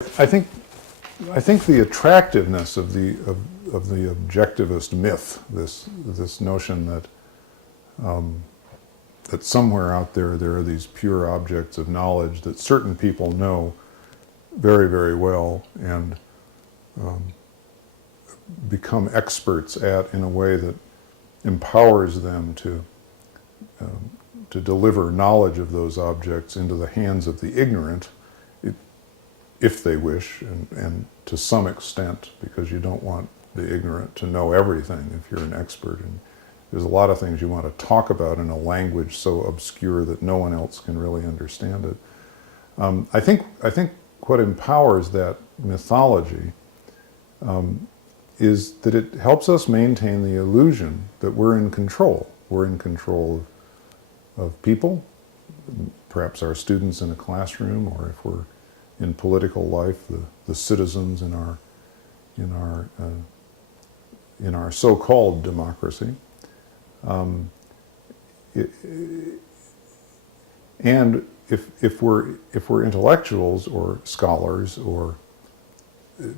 I think the attractiveness of the objectivist myth, this notion that that somewhere out there are these pure objects of knowledge that certain people know very, very well and become experts at in a way that empowers them to deliver knowledge of those objects into the hands of the ignorant, if they wish, and to some extent, because you don't want the ignorant to know everything if you're an expert. And there's a lot of things you want to talk about in a language so obscure that no one else can really understand it. I think what empowers that mythology is that it helps us maintain the illusion that we're in control. We're in control of people, perhaps our students in a classroom, or if we're in political life, the citizens in our so-called democracy, and if we're intellectuals or scholars or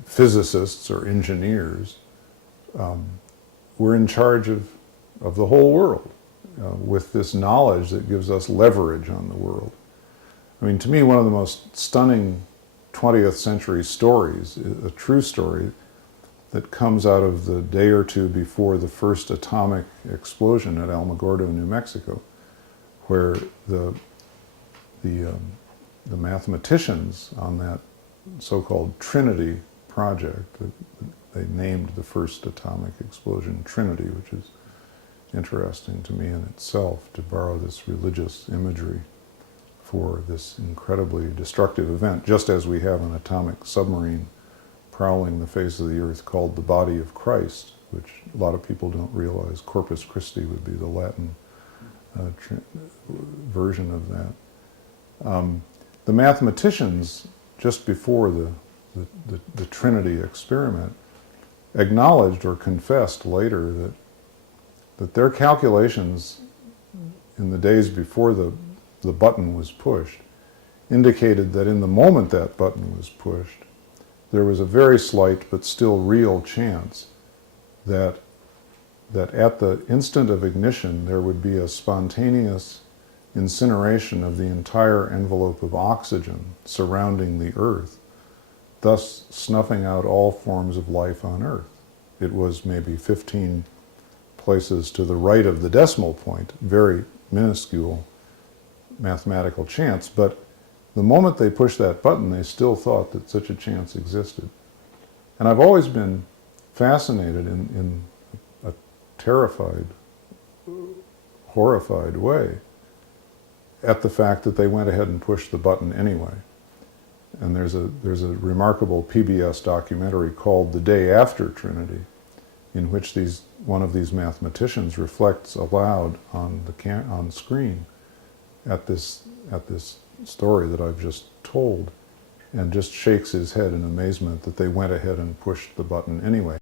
physicists or engineers, we're in charge of the whole world with this knowledge that gives us leverage on the world. I mean, to me, one of the most stunning 20th century stories, a true story that comes out of the day or two before the first atomic explosion at Alamogordo, New Mexico, where the mathematicians on that so-called Trinity project, they named the first atomic explosion Trinity, which is interesting to me in itself, to borrow this religious imagery for this incredibly destructive event, just as we have an atomic submarine prowling the face of the earth called the body of Christ, which a lot of people don't realize. Corpus Christi would be the Latin version of that. The mathematicians, just before the Trinity experiment, acknowledged or confessed later that their calculations in the days before the button was pushed indicated that in the moment that button was pushed, there was a very slight but still real chance that at the instant of ignition there would be a spontaneous incineration of the entire envelope of oxygen surrounding the Earth, thus snuffing out all forms of life on Earth. It was maybe 15 places to the right of the decimal point, very minuscule mathematical chance, but the moment they pushed that button, they still thought that such a chance existed. And I've always been fascinated in a terrified, horrified way at the fact that they went ahead and pushed the button anyway. And there's a remarkable PBS documentary called The Day After Trinity, in which one of these mathematicians reflects aloud on screen at this story that I've just told, and just shakes his head in amazement that they went ahead and pushed the button anyway.